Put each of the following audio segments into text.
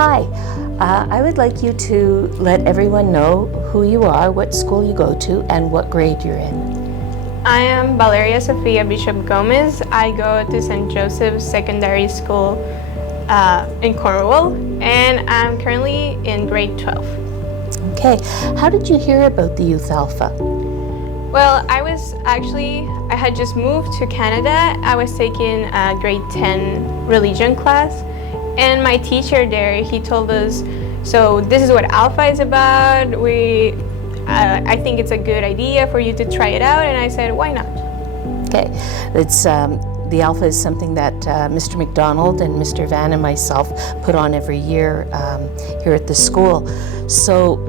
Hi, I would like you to let everyone know who you are, what school you go to, and what grade you're in. I am Valeria Sofia Bishop Gomez. I go to St. Joseph's Secondary School in Cornwall, and I'm currently in grade 12. Okay, how did you hear about the Youth Alpha? Well, I had just moved to Canada. I was taking a grade 10 religion class, and my teacher there, he told us, so this is what Alpha is about. I think it's a good idea for you to try it out, and I said, why not? Okay, the Alpha is something that Mr. McDonald and Mr. Van and myself put on every year here at the school. So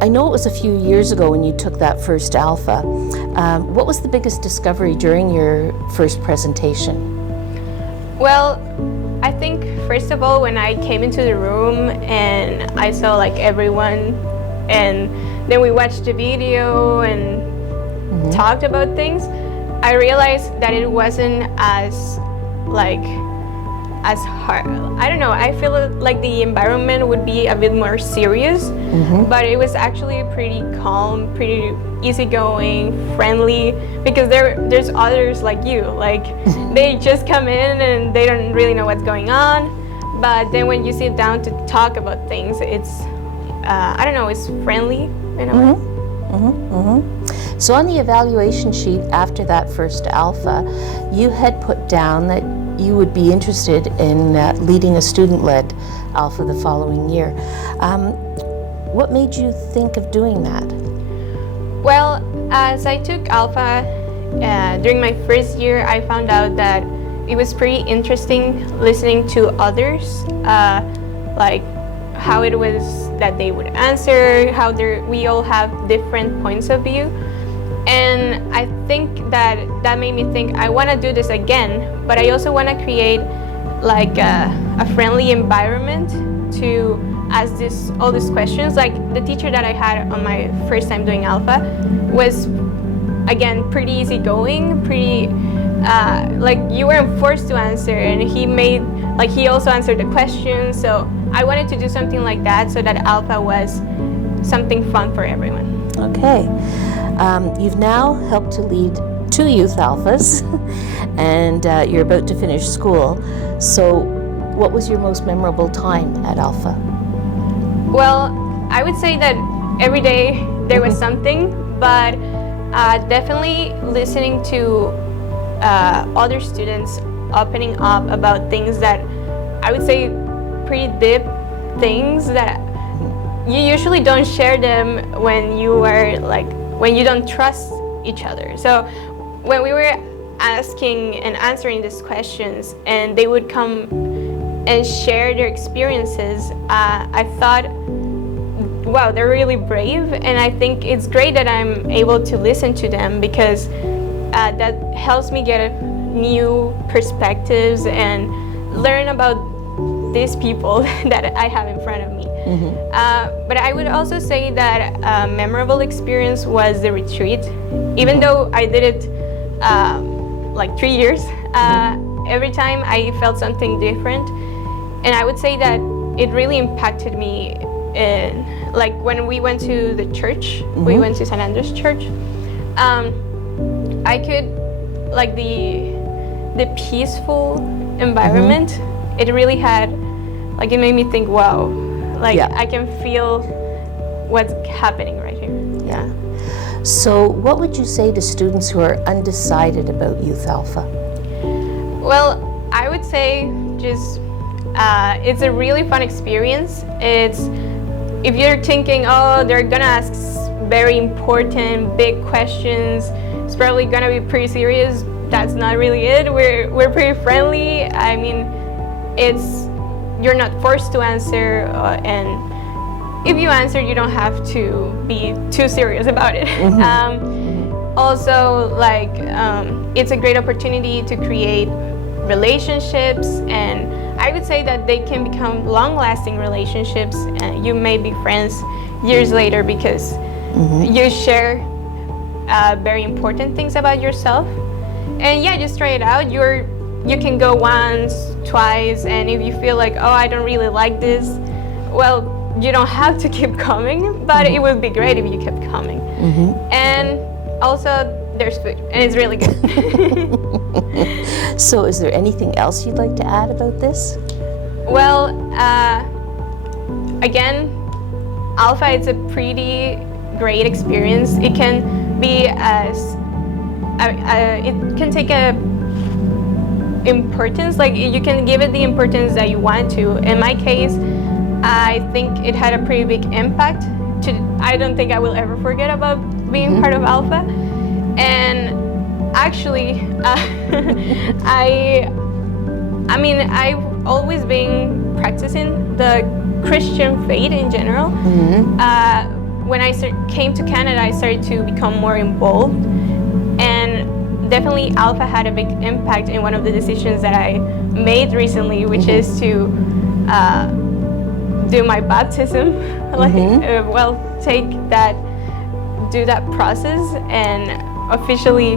I know it was a few years ago when you took that first Alpha. What was the biggest discovery during your first presentation? Well, I think first of all, when I came into the room and I saw like everyone, and then we watched the video and talked about things, I realized that it wasn't as hard. I don't know, I feel like the environment would be a bit more serious, but it was actually pretty calm, pretty easygoing, friendly, because there's others like you, like they just come in and they don't really know what's going on, but then when you sit down to talk about things, it's I don't know, it's friendly in a way. So on the evaluation sheet after that first Alpha, you had put down that you would be interested in leading a student-led Alpha the following year. What made you think of doing that? Well, as I took Alpha during my first year, I found out that it was pretty interesting listening to others, like how it was that they would answer, how we all have different points of view. And I think that made me think I want to do this again, but I also want to create like a friendly environment to ask all these questions. Like the teacher that I had on my first time doing Alpha was, again, pretty easygoing, pretty like you weren't forced to answer, and he also answered the questions. So I wanted to do something like that so that Alpha was something fun for everyone. Okay. You've now helped to lead 2 Youth Alphas, and you're about to finish school. So what was your most memorable time at Alpha? Well, I would say that every day there was something, but definitely listening to other students opening up about things that I would say pretty deep things that you usually don't share them when you don't trust each other. So when we were asking and answering these questions and they would come and share their experiences, I thought, wow, they're really brave, and I think it's great that I'm able to listen to them, because that helps me get new perspectives and learn about these people that I have in front of me. But I would also say that a memorable experience was the retreat. Even though I did it like 3 years, every time I felt something different. And I would say that it really impacted me like when we went to the church, we went to St. Andrew's Church. I could, like the peaceful environment, it really had, like it made me think, wow, like I can feel what's happening right here. Yeah. So what would you say to students who are undecided about Youth Alpha? Well, I would say just it's a really fun experience. If you're thinking, oh, they're gonna ask very important, big questions, it's probably gonna be pretty serious, that's not really it. We're pretty friendly. I mean, you're not forced to answer, and if you answer, you don't have to be too serious about it. Also, like, it's a great opportunity to create relationships, and I would say that they can become long-lasting relationships. You may be friends years later because you share very important things about yourself. And yeah, just try it out. You're you can go once, twice, and if you feel like, oh, I don't really like this, well, you don't have to keep coming, but it would be great if you kept coming. And also, there's food, and it's really good. So is there anything else you'd like to add about this? Well, again, Alpha is a pretty great experience. It can be it can take a importance, like you can give it the importance that you want to. In my case, I think it had a pretty big impact. I don't think I will ever forget about being part of Alpha. And actually, I've always been practicing the Christian faith in general. When I came to Canada, I started to become more involved, and definitely Alpha had a big impact in one of the decisions that I made recently, which is to do my baptism, do that process and officially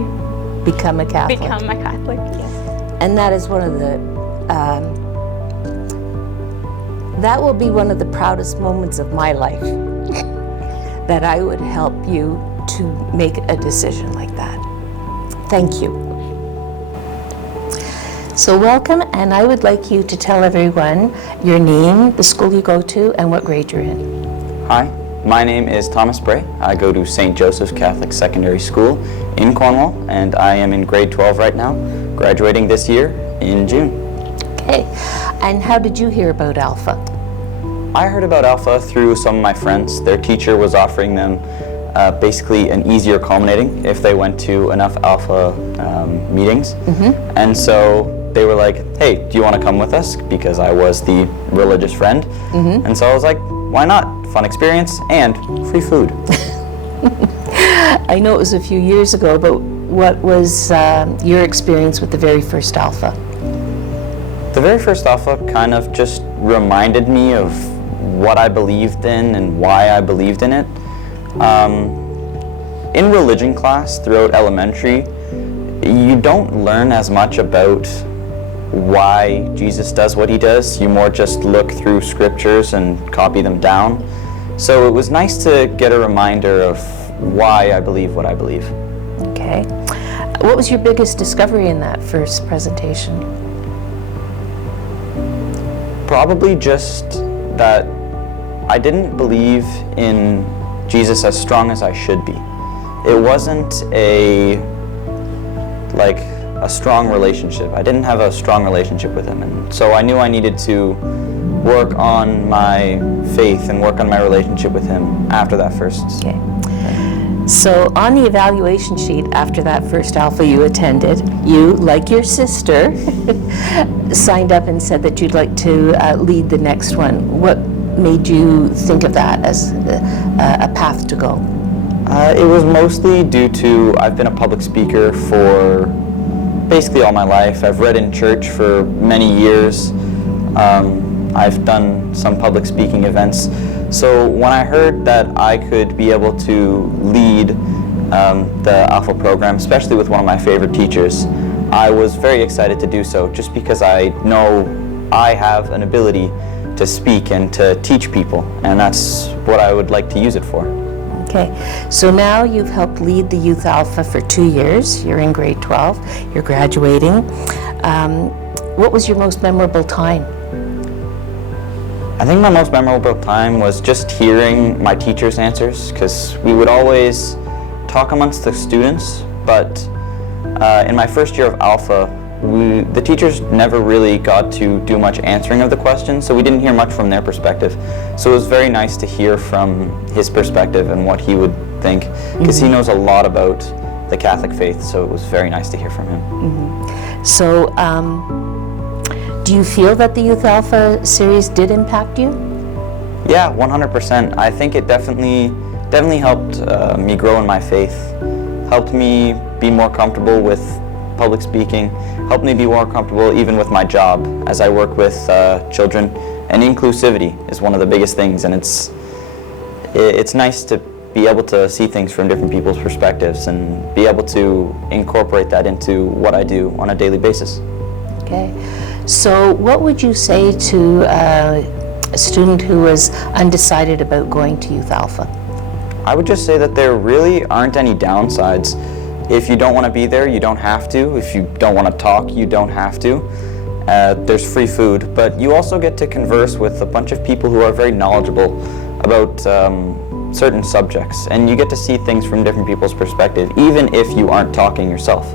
become a Catholic. Yes. And that is one of the, that will be one of the proudest moments of my life, that I would help you to make a decision like that. Thank you. So welcome, and I would like you to tell everyone your name, the school you go to, and what grade you're in. Hi, my name is Thomas Bray. I go to St. Joseph's Catholic Secondary School in Cornwall, and I am in grade 12 right now, graduating this year in June. Okay, and how did you hear about Alpha? I heard about Alpha through some of my friends. Their teacher was offering them basically an easier culminating if they went to enough Alpha meetings. And so they were like, hey, do you want to come with us? Because I was the religious friend. And so I was like, why not? Fun experience and free food. I know it was a few years ago, but what was your experience with the very first Alpha? The very first Alpha kind of just reminded me of what I believed in and why I believed in it. In religion class throughout elementary, you don't learn as much about why Jesus does what he does. You more just look through scriptures and copy them down. So it was nice to get a reminder of why I believe what I believe. Okay. What was your biggest discovery in that first presentation? Probably just that I didn't believe in Jesus as strong as I should be. It wasn't a strong relationship. I didn't have a strong relationship with him, and so I knew I needed to work on my faith and work on my relationship with him after that first. Okay. So on the evaluation sheet after that first Alpha you attended, you, like your sister, signed up and said that you'd like to lead the next one. What made you think of that as a path to go? It was mostly due to I've been a public speaker for basically all my life. I've read in church for many years. I've done some public speaking events. So when I heard that I could be able to lead the Alpha program, especially with one of my favorite teachers, I was very excited to do so, just because I know I have an ability to speak and to teach people, and that's what I would like to use it for. Okay, so now you've helped lead the Youth Alpha for 2 years. You're in grade 12, you're graduating. What was your most memorable time? I think my most memorable time was just hearing my teachers' answers, because we would always talk amongst the students, but in my first year of Alpha, the teachers never really got to do much answering of the questions, so we didn't hear much from their perspective. So it was very nice to hear from his perspective and what he would think, because he knows a lot about the Catholic faith, so it was very nice to hear from him. So, do you feel that the Youth Alpha series did impact you? Yeah, 100%. I think it definitely helped me grow in my faith, helped me be more comfortable with public speaking, helped me be more comfortable even with my job as I work with children. And inclusivity is one of the biggest things, and it's nice to be able to see things from different people's perspectives and be able to incorporate that into what I do on a daily basis. Okay. So what would you say to a student who was undecided about going to Youth Alpha? I would just say that there really aren't any downsides. If you don't want to be there, you don't have to. If you don't want to talk, you don't have to. There's free food, but you also get to converse with a bunch of people who are very knowledgeable about certain subjects, and you get to see things from different people's perspective, even if you aren't talking yourself.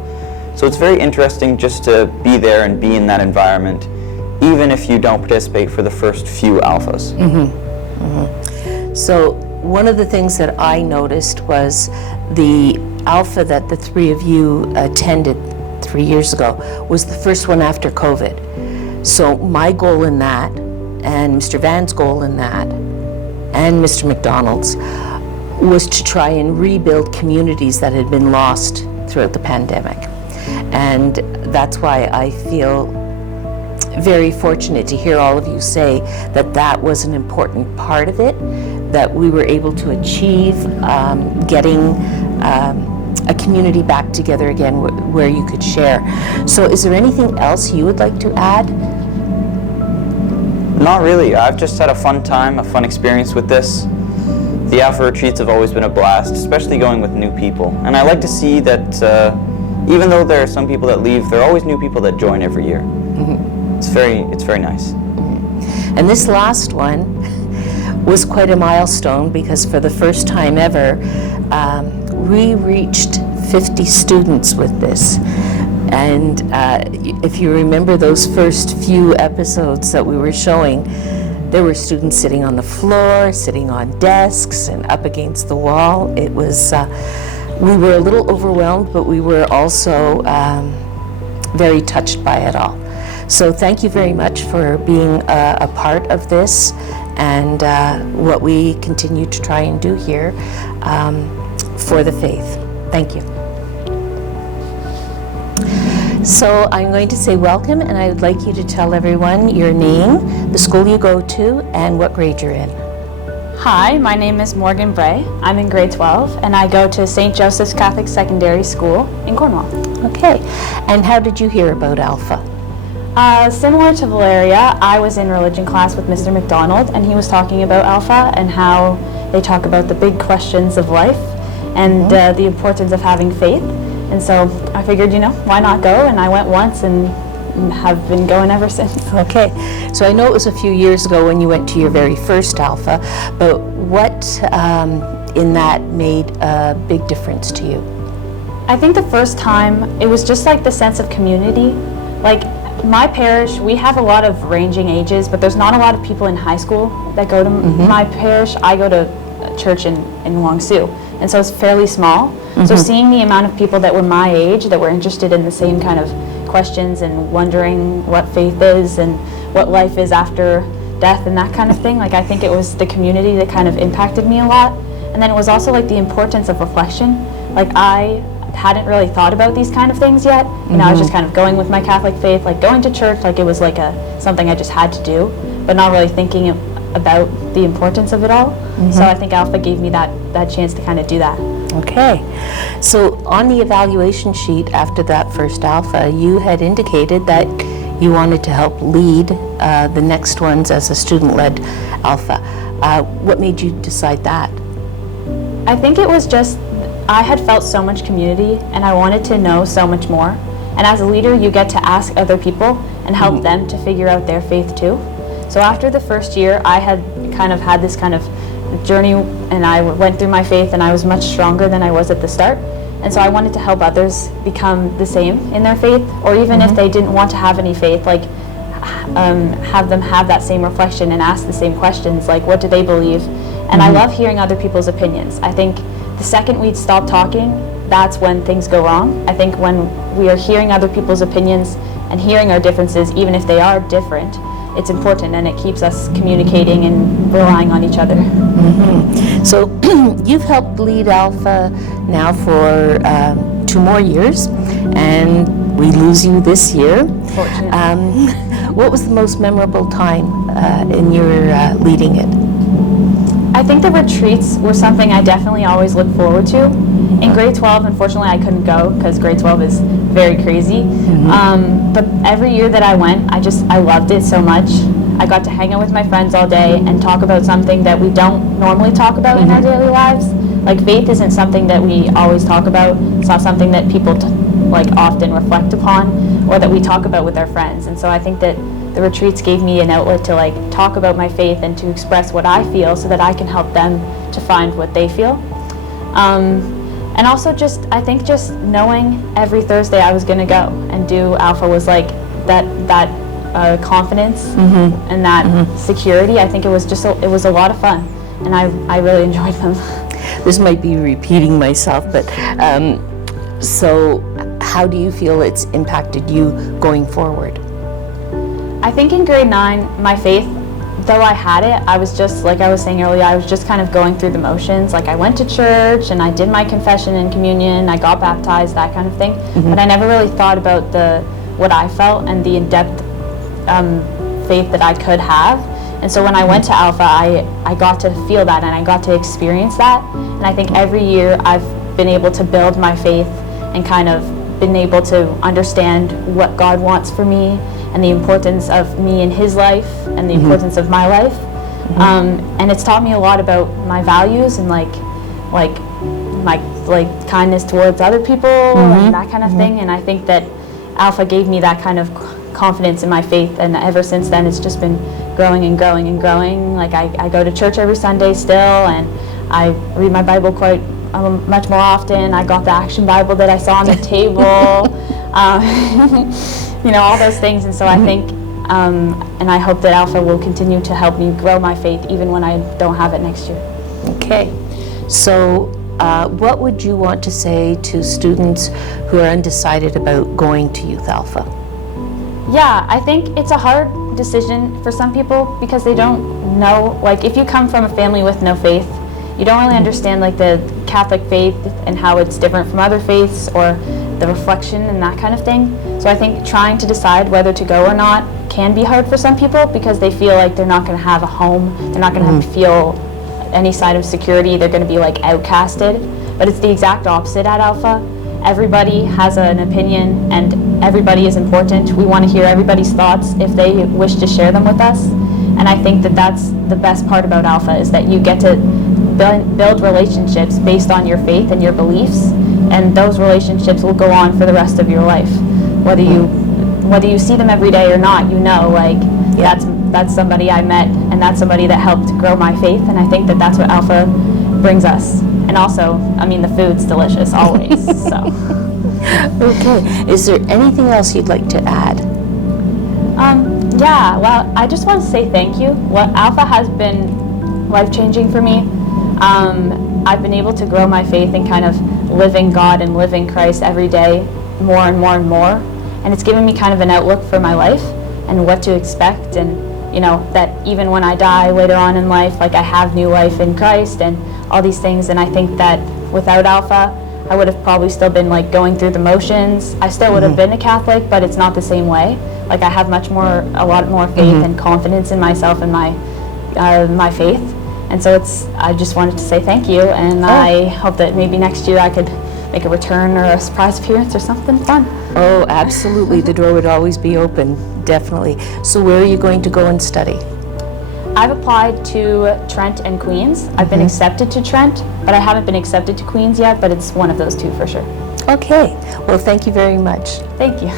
So it's very interesting just to be there and be in that environment, even if you don't participate for the first few alphas. So one of the things that I noticed was the alpha that the three of you attended 3 years ago was the first one after COVID. So my goal in that, and Mr. Van's goal in that, and Mr. McDonald's, was to try and rebuild communities that had been lost throughout the pandemic. And that's why I feel very fortunate to hear all of you say that that was an important part of it, that we were able to achieve getting a community back together again where you could share. So is there anything else you would like to add? Not really. I've just had a fun time, a fun experience with this. The Alpha retreats have always been a blast, especially going with new people. And I like to see that even though there are some people that leave, there are always new people that join every year. It's very nice. And this last one was quite a milestone because for the first time ever, we reached 50 students with this. And if you remember those first few episodes that we were showing, there were students sitting on the floor, sitting on desks, and up against the wall. It was, we were a little overwhelmed, but we were also very touched by it all. So thank you very much for being a part of this and what we continue to try and do here for the faith. Thank you. So I'm going to say welcome, and I would like you to tell everyone your name, the school you go to, and what grade you're in. Hi, my name is Morgan Bray. I'm in grade 12, and I go to St. Joseph's Catholic Secondary School in Cornwall. Okay, and how did you hear about Alpha? Similar to Valeria, I was in religion class with Mr. McDonald, and he was talking about Alpha and how they talk about the big questions of life and the importance of having faith. And so I figured, why not go? And I went once and have been going ever since. Okay, so I know it was a few years ago when you went to your very first Alpha, but what in that made a big difference to you? I think the first time, it was just like the sense of community. Like my parish, we have a lot of ranging ages, but there's not a lot of people in high school that go to my parish. I go to a church in Long Sault, and so it's fairly small. So seeing the amount of people that were my age that were interested in the same kind of questions and wondering what faith is and what life is after death and that kind of thing, like I think it was the community that kind of impacted me a lot. And then it was also like the importance of reflection. Like I hadn't really thought about these kind of things yet, and I was just kind of going with my Catholic faith, like going to church, like it was like something I just had to do, but not really thinking about the importance of it all. So I think Alpha gave me that chance to kind of do that. Okay, so on the evaluation sheet after that first Alpha, you had indicated that you wanted to help lead the next ones as a student-led Alpha. What made you decide that? I think it was just, I had felt so much community and I wanted to know so much more. And as a leader, you get to ask other people and help them to figure out their faith too. So after the first year, I had had this kind of journey, and I went through my faith, and I was much stronger than I was at the start. And so I wanted to help others become the same in their faith, or even if they didn't want to have any faith, like have them have that same reflection and ask the same questions, like what do they believe? And I love hearing other people's opinions. I think the second we stop talking, that's when things go wrong. I think when we are hearing other people's opinions and hearing our differences, even if they are different, it's important, and it keeps us communicating and relying on each other. So you've helped lead Alpha now for 2 more years, and we lose you this year. Fortunately. What was the most memorable time in your leading it? I think the retreats were something I definitely always look forward to. In grade 12, unfortunately, I couldn't go because grade 12 is very crazy. But every year that I went, I loved it so much. I got to hang out with my friends all day and talk about something that we don't normally talk about in our daily lives. Like faith isn't something that we always talk about. It's not something that people often reflect upon or that we talk about with our friends. And so I think that the retreats gave me an outlet to talk about my faith and to express what I feel so that I can help them to find what they feel. And also I think just knowing every Thursday I was going to go and do Alpha was like that confidence and that security. I think it was a lot of fun, and I really enjoyed them. This might be repeating myself, but so how do you feel it's impacted you going forward? I think in grade 9, my faith, though I had it, I was just, like I was saying earlier, I was just kind of going through the motions. Like I went to church and I did my confession and communion, I got baptized, that kind of thing. But I never really thought about what I felt and the in-depth faith that I could have. And so when I went to Alpha, I got to feel that and I got to experience that. And I think every year I've been able to build my faith and kind of been able to understand what God wants for me and the importance of me in His life and the importance of my life. And it's taught me a lot about my values and like my kindness towards other people and that kind of thing. And I think that Alpha gave me that kind of confidence in my faith, and ever since then it's just been growing and growing and growing. Like I go to church every Sunday still, and I read my Bible quite much more often. I got the Action Bible that I saw on the table, all those things. And so I think, and I hope that Alpha will continue to help me grow my faith even when I don't have it next year. Okay, so what would you want to say to students who are undecided about going to Youth Alpha? Yeah, I think it's a hard decision for some people because they don't know, like if you come from a family with no faith, you don't really understand like the Catholic faith and how it's different from other faiths or the reflection and that kind of thing. So I think trying to decide whether to go or not can be hard for some people because they feel like they're not going to have a home, they're not going to feel any sign of security, they're going to be like outcasted. But it's the exact opposite at Alpha. Everybody has an opinion and everybody is important. We want to hear everybody's thoughts if they wish to share them with us. And I think that that's the best part about Alpha, is that you get to build relationships based on your faith and your beliefs, and those relationships will go on for the rest of your life. Whether you see them every day or not, that's somebody I met and that's somebody that helped grow my faith, and I think that that's what Alpha brings us. And also, I mean, the food's delicious always. So. Okay, is there anything else you'd like to add? Yeah, well, I just want to say thank you. Well, Alpha has been life-changing for me. I've been able to grow my faith and kind of live in God and live in Christ every day more and more and more. And it's given me kind of an outlook for my life and what to expect, and that even when I die later on in life, like I have new life in Christ and all these things. And I think that without Alpha, I would have probably still been like going through the motions. I still would have been a Catholic, but it's not the same way. Like I have a lot more faith and confidence in myself and my faith. And so I just wanted to say thank you, and I hope that maybe next year I could make a return or a surprise appearance or something fun. Oh, absolutely. The door would always be open, definitely. So where are you going to go and study? I've applied to Trent and Queen's. I've been accepted to Trent, but I haven't been accepted to Queen's yet, but it's one of those two for sure. Okay. Well, thank you very much. Thank you.